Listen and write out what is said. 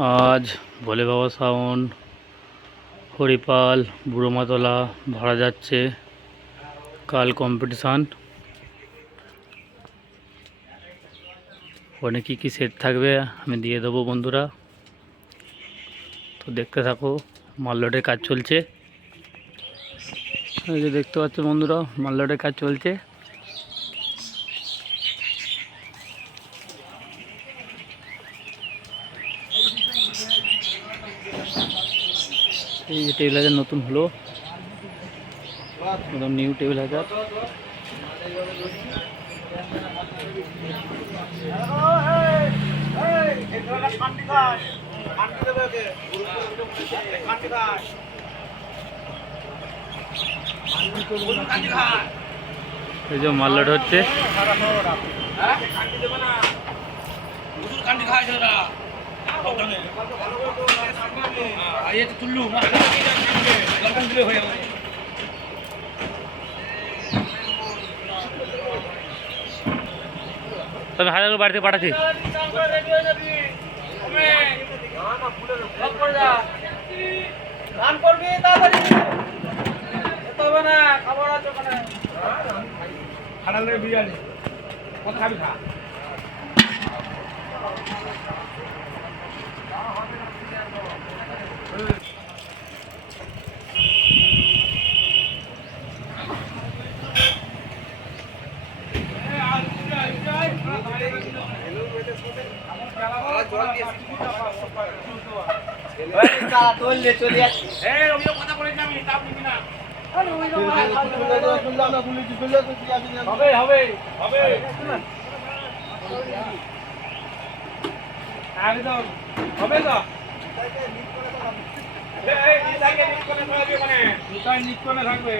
আজ ভোলে বাবা সাউন্ড, হরিপাল, বুড়োমাতলা ভাড়া যাচ্ছে। কাল কম্পিটিশান, ওখানে কী কী সেট থাকবে আমি দিয়ে দেবো বন্ধুরা, তো দেখতে থাকো। মাললোডের কাজ চলছে, এই যে দেখতে পাচ্ছ বন্ধুরা, মাললোডের কাজ চলছে। এই যে টেবিল হাজার নতুন হলো, একদম নিউ টেবিল হাজার। এই যে মাললোড হচ্ছে। তবে হাজার বাড়িতে পাঠাচ্ছি। বিরিয়ানি খাবি খা। থাকবে